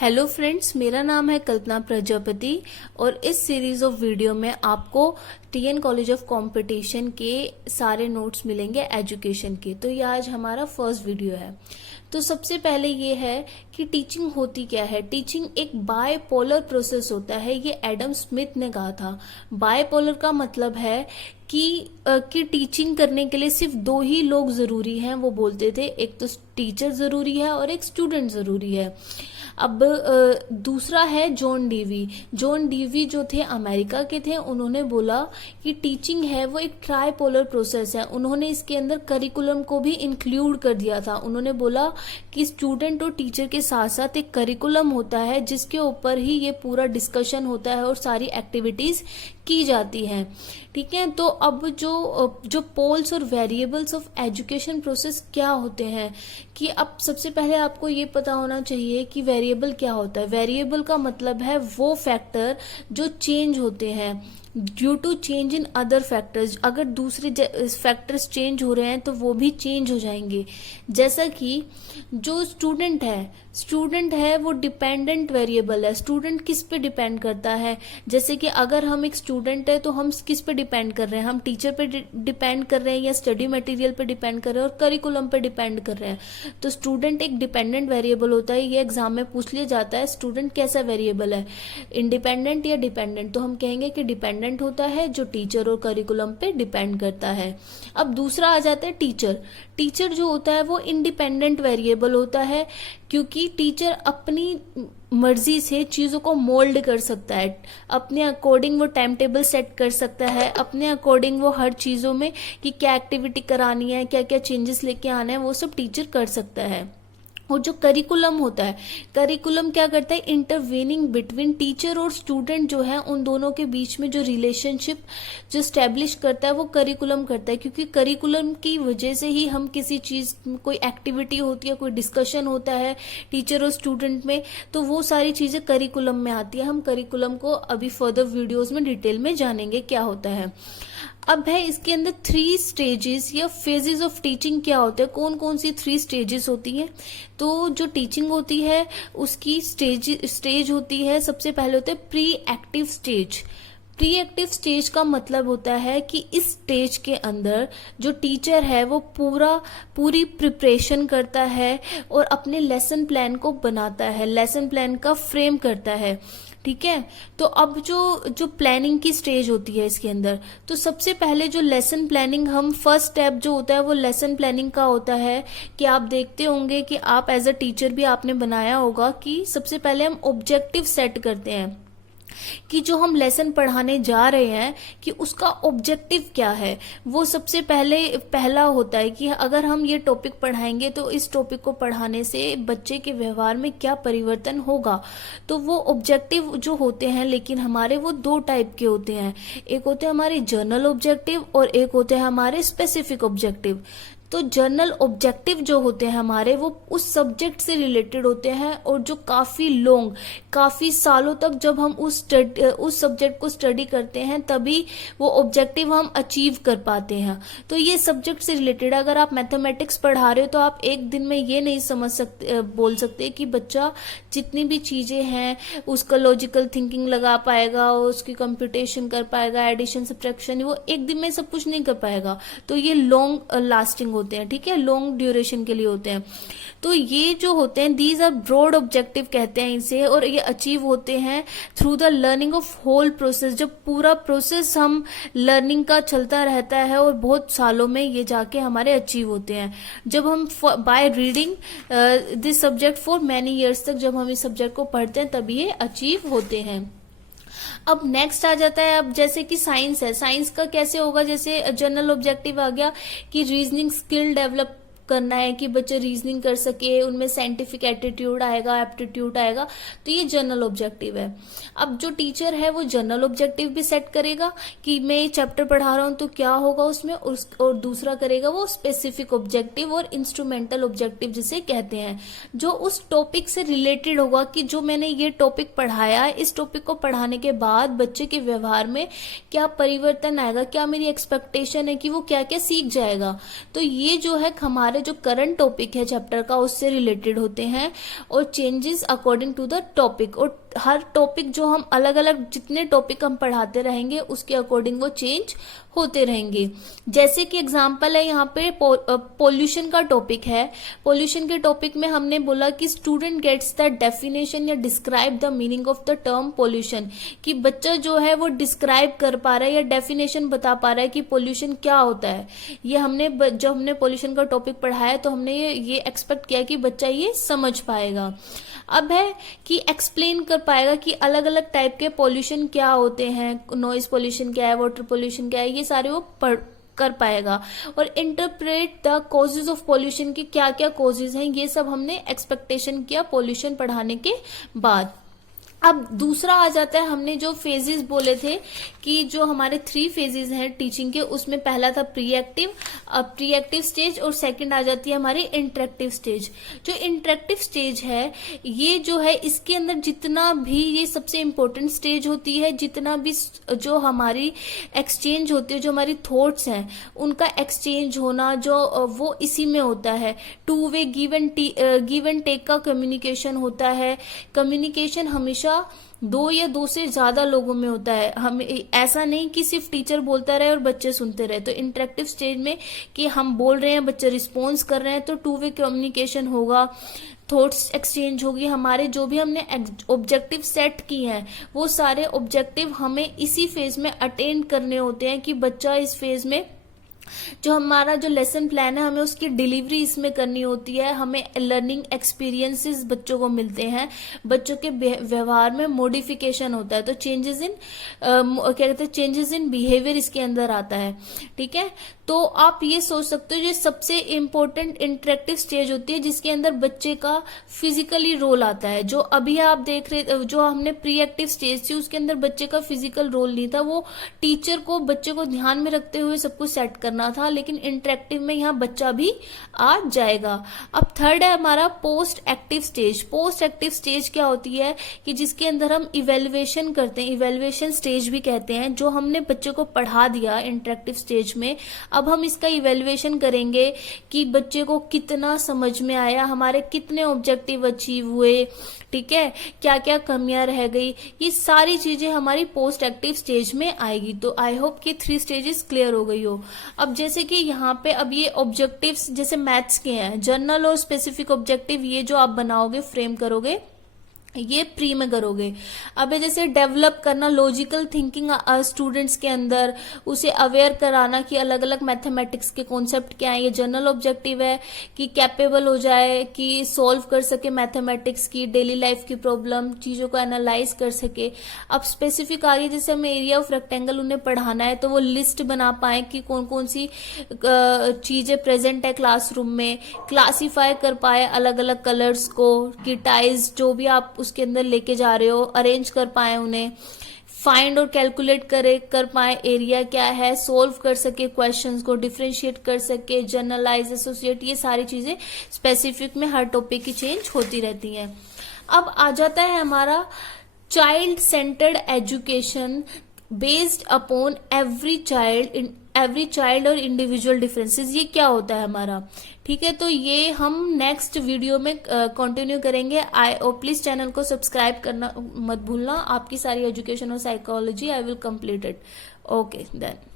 Hello friends, मेरा नाम है कल्पना प्रजापति और इस सीरीज ऑफ वीडियो में आपको टीएन कॉलेज ऑफ कंपटीशन के सारे नोट्स मिलेंगे एजुकेशन के। तो ये आज हमारा फर्स्ट वीडियो है। तो सबसे पहले ये है कि टीचिंग होती क्या है। टीचिंग एक बायपोलर प्रोसेस होता है, ये एडम स्मिथ ने कहा था। बायपोलर का मतलब है कि टीचिंग करने के लिए सिर्फ दो ही लोग जरूरी हैं। वो बोलते थे एक तो टीचर जरूरी है और एक स्टूडेंट जरूरी है। अब दूसरा है जॉन डीवी। जॉन डीवी जो थे अमेरिका के थे, उन्होंने बोला कि टीचिंग है वो एक ट्राइपोलर प्रोसेस है। उन्होंने इसके अंदर करिकुलम को भी इंक्लूड कर दिया था। उन्होंने बोला कि स्टूडेंट और टीचर के साथ साथ एक करिकुलम होता है जिसके ऊपर ही ये पूरा डिस्कशन होता है और सारी एक्टिविटीज की जाती हैं। ठीक है, तो अब जो पोल्स और वेरिएबल्स ऑफ एजुकेशन प्रोसेस क्या होते हैं, कि अब सबसे पहले आपको ये पता होना चाहिए कि वेरिएबल क्या होता है। वेरिएबल का मतलब है वो फैक्टर जो चेंज होते हैं due to change in other factors. अगर दूसरे फैक्टर्स चेंज हो रहे हैं तो वो भी चेंज हो जाएंगे। जैसा कि जो स्टूडेंट है वो डिपेंडेंट वेरिएबल है। स्टूडेंट किस पे डिपेंड करता है, जैसे कि अगर हम एक स्टूडेंट है तो हम किस पे डिपेंड कर रहे हैं, हम टीचर पे डिपेंड कर रहे हैं या स्टडी मटेरियल पे डिपेंड कर रहे हैं और करिकुलम पे डिपेंड कर रहे हैं। तो स्टूडेंट एक डिपेंडेंट वेरिएबल होता है। ये एग्जाम में पूछ लिया जाता है स्टूडेंट कैसा वेरिएबल है, इंडिपेंडेंट या डिपेंडेंट। तो हम कहेंगे कि डिपेंडेंट होता है, जो टीचर और करिकुलम पे डिपेंड करता है। अब दूसरा आ जाता है टीचर। टीचर जो होता है वो इंडिपेंडेंट वेरिएबल होता है, क्योंकि टीचर अपनी मर्जी से चीजों को मोल्ड कर सकता है। अपने अकॉर्डिंग वो टाइम टेबल सेट कर सकता है, अपने अकॉर्डिंग वो हर चीजों में कि क्या एक्टिविटी करानी है, क्या क्या चेंजेस लेके आना है, वो सब टीचर कर सकता है। और जो करिकुलम होता है, करिकुलम क्या करता है, इंटरवेनिंग बिटवीन टीचर और स्टूडेंट जो है उन दोनों के बीच में जो रिलेशनशिप जो स्टैब्लिश करता है वो करिकुलम करता है। क्योंकि करिकुलम की वजह से ही हम किसी चीज, कोई एक्टिविटी होती है, कोई डिस्कशन होता है टीचर और स्टूडेंट में, तो वो सारी चीजें करिकुलम में आती है। हम करिकुलम को अभी फर्दर वीडियोज में डिटेल में जानेंगे क्या होता है। अब है इसके अंदर 3 स्टेजेस या फेजेस ऑफ टीचिंग क्या होते हैं। कौन कौन सी 3 स्टेजेस होती हैं। तो जो टीचिंग होती है उसकी स्टेज होती है, सबसे पहले होता है pre active stage. Pre active stage का मतलब होता है कि इस स्टेज के अंदर जो टीचर है वो पूरी प्रिपरेशन करता है और अपने लेसन प्लान को बनाता है, लेसन प्लान का फ्रेम करता है। ठीक है, तो अब जो प्लानिंग की स्टेज होती है इसके अंदर, तो सबसे पहले जो लेसन प्लानिंग, हम फर्स्ट स्टेप जो होता है वो लेसन प्लानिंग का होता है कि आप देखते होंगे कि आप एज अ टीचर भी आपने बनाया होगा कि सबसे पहले हम ऑब्जेक्टिव सेट करते हैं कि जो हम लेसन पढ़ाने जा रहे हैं कि उसका ऑब्जेक्टिव क्या है। वो सबसे पहला होता है कि अगर हम ये टॉपिक पढ़ाएंगे तो इस टॉपिक को पढ़ाने से बच्चे के व्यवहार में क्या परिवर्तन होगा। तो वो ऑब्जेक्टिव जो होते हैं, लेकिन हमारे वो 2 टाइप के होते हैं। एक होते हैं हमारे जर्नल ऑब्जेक्टिव और एक होते हैं हमारे स्पेसिफिक ऑब्जेक्टिव। तो जर्नल ऑब्जेक्टिव जो होते हैं हमारे, वो उस सब्जेक्ट से रिलेटेड होते हैं और जो काफी सालों तक जब हम उस सब्जेक्ट को स्टडी करते हैं तभी वो ऑब्जेक्टिव हम अचीव कर पाते हैं। तो ये सब्जेक्ट से रिलेटेड। अगर आप मैथमेटिक्स पढ़ा रहे हो तो आप एक दिन में ये नहीं बोल सकते कि बच्चा जितनी भी चीजें हैं उसका लॉजिकल थिंकिंग लगा पाएगा, उसकी कंप्यूटेशन कर पाएगा, एडिशन सब्ट्रैक्शन, वो एक दिन में सब कुछ नहीं कर पाएगा। तो ये लॉन्ग लास्टिंग होते हैं, ठीक है, लॉन्ग ड्यूरेशन के लिए होते हैं। तो ये जो होते हैं दीज आर ब्रॉड ऑब्जेक्टिव कहते हैं इसे, और ये अचीव होते हैं through the learning of whole process. जब पूरा प्रोसेस हम लर्निंग का चलता रहता है और बहुत सालों में ये जाके हमारे अचीव होते हैं। जब हम by reading this subject for many years तक जब हम इस सब्जेक्ट को पढ़ते हैं तभी ये अचीव होते हैं। अब नेक्स्ट आ जाता है, अब जैसे कि साइंस है, साइंस का कैसे होगा, जैसे जनरल ऑब्जेक्टिव आ गया कि रीजनिंग स्किल डेवलप करना है कि बच्चे रीजनिंग कर सके, उनमें साइंटिफिक एटीट्यूड आएगा, एप्टीट्यूड आएगा। तो ये जनरल ऑब्जेक्टिव है। अब जो टीचर है वो जनरल ऑब्जेक्टिव भी सेट करेगा कि मैं ये चैप्टर पढ़ा रहा हूं तो क्या होगा उसमें, और दूसरा करेगा वो स्पेसिफिक ऑब्जेक्टिव और इंस्ट्रूमेंटल ऑब्जेक्टिव जिसे कहते हैं, जो उस टॉपिक से रिलेटेड होगा कि जो मैंने ये टॉपिक पढ़ाया है, इस टॉपिक को पढ़ाने के बाद बच्चे के व्यवहार में क्या परिवर्तन आएगा, क्या मेरी एक्सपेक्टेशन है कि वो क्या क्या सीख जाएगा। तो ये जो है हमारे हमारे जो करंट टॉपिक है चैप्टर का उससे रिलेटेड होते हैं, और changes according to the topic, और हर टॉपिक जो हम अलग अलग जितने टॉपिक हम पढ़ाते रहेंगे उसके अकॉर्डिंग वो चेंज होते रहेंगे। जैसे कि एग्जांपल है यहाँ पे पोल्यूशन का टॉपिक है। पोल्यूशन के टॉपिक में हमने बोला कि स्टूडेंट गेट्स द डेफिनेशन या describe the meaning of the term pollution, कि बच्चा जो है वो डिस्क्राइब कर पा रहा है या डेफिनेशन बता पा रहा है कि पोल्यूशन क्या होता है। ये हमने जब हमने पोल्यूशन का टॉपिक पढ़ाया तो हमने ये एक्सपेक्ट किया कि बच्चा ये समझ पाएगा। अब है कि एक्सप्लेन कर पाएगा कि अलग अलग टाइप के पोल्यूशन क्या होते हैं, नॉइज पोल्यूशन क्या है, वाटर पोल्यूशन क्या है, ये सारे वो पढ़ कर पाएगा। और interpret the causes of pollution की क्या क्या कॉजेज हैं, ये सब हमने एक्सपेक्टेशन किया पोल्यूशन पढ़ाने के बाद। अब दूसरा आ जाता है, हमने जो फेजेस बोले थे कि जो हमारे 3 फेजेस हैं टीचिंग के, उसमें पहला था प्री एक्टिव स्टेज, और सेकंड आ जाती है हमारी इंटरेक्टिव स्टेज। जो इंटरेक्टिव स्टेज है ये जो है इसके अंदर जितना भी, ये सबसे इंपॉर्टेंट स्टेज होती है, जितना भी जो हमारी एक्सचेंज होती है, जो हमारी थॉट्स हैं उनका एक्सचेंज होना जो वो इसी में होता है। 2 वे गिव एंड टेक का कम्युनिकेशन होता है। कम्युनिकेशन हमेशा 2 या 2 से ज्यादा लोगों में होता है, हम ऐसा नहीं कि सिर्फ टीचर बोलता रहे और बच्चे सुनते रहे। तो इंटरेक्टिव स्टेज में कि हम बोल रहे हैं, बच्चे रिस्पॉन्स कर रहे हैं, तो 2 वे कम्युनिकेशन होगा, थॉट्स एक्सचेंज होगी। हमारे जो भी हमने ऑब्जेक्टिव सेट किए हैं वो सारे ऑब्जेक्टिव हमें इसी फेज में अटेंड करने होते हैं, कि बच्चा इस फेज में जो हमारा जो लेसन प्लान है हमें उसकी डिलीवरी इसमें करनी होती है। हमें लर्निंग एक्सपीरियंसेस बच्चों को मिलते हैं, बच्चों के व्यवहार में मॉडिफिकेशन होता है, तो चेंजेस इन क्या कहते हैं, चेंजेस इन बिहेवियर इसके अंदर आता है। ठीक है, तो आप ये सोच सकते हो ये सबसे इंपॉर्टेंट इंटरेक्टिव स्टेज होती है जिसके अंदर बच्चे का फिजिकली रोल आता है। जो अभी आप देख रहे, जो हमने प्री एक्टिव स्टेज थी उसके अंदर बच्चे का फिजिकल रोल नहीं था, वो टीचर को बच्चे को ध्यान में रखते हुए सब कुछ सेट करना था। लेकिन इंटरेक्टिव में यहाँ बच्चा भी आ जाएगा। अब थर्ड है हमारा post active stage. Post active stage क्या होती है कि जिसके अंदर हम इवेल्युएशन करते हैं, इवेल्युएशन स्टेज भी कहते हैं। जो हमने बच्चे को पढ़ा दिया इंटरेक्टिव स्टेज में, अब हम इसका इवेल्युएशन करेंगे कि बच्चे को कितना समझ में आया, हमारे कितने ऑब्जेक्टिव अचीव हुए, ठीक है, क्या क्या कमियां रह गई, ये सारी चीजें हमारी पोस्ट एक्टिव स्टेज में आएगी। तो आई होप कि 3 स्टेजेस क्लियर हो गई हो। अब जैसे कि यहाँ पे अब ये ऑब्जेक्टिव्स जैसे मैथ्स के हैं, जनरल और स्पेसिफिक ऑब्जेक्टिव, ये जो आप बनाओगे फ्रेम करोगे ये प्री में करोगे। अब जैसे डेवलप करना लॉजिकल थिंकिंग स्टूडेंट्स के अंदर, उसे अवेयर कराना कि अलग अलग मैथमेटिक्स के कॉन्सेप्ट क्या है, ये जनरल ऑब्जेक्टिव है कि कैपेबल हो जाए कि सॉल्व कर सके मैथमेटिक्स की डेली लाइफ की प्रॉब्लम, चीजों को एनालाइज कर सके। अब स्पेसिफिक आगे जैसे हमें एरिया ऑफ रेक्टेंगल उन्हें पढ़ाना है तो वो लिस्ट बना पाए कि कौन कौन सी चीजें प्रेजेंट है क्लासरूम में, क्लासीफाई कर पाए अलग अलग कलर्स को, कि टाइल्स जो भी आप उसके अंदर लेके जा रहे हो अरेंज कर पाए, उन्हें फाइंड और कैलकुलेट कर पाए एरिया क्या है, सोल्व कर सके क्वेश्चंस को, डिफरेंशिएट कर सके, जनरलाइज, एसोसिएट, ये सारी चीजें स्पेसिफिक में हर टॉपिक की चेंज होती रहती हैं। अब आ जाता है हमारा child centred education based upon every child और इंडिविजुअल डिफरेंसेस। ये क्या होता है हमारा, ठीक है, तो ये हम नेक्स्ट वीडियो में कंटिन्यू करेंगे। प्लीज चैनल को सब्सक्राइब करना मत भूलना। आपकी सारी एजुकेशन और psychology I will complete it. Okay then.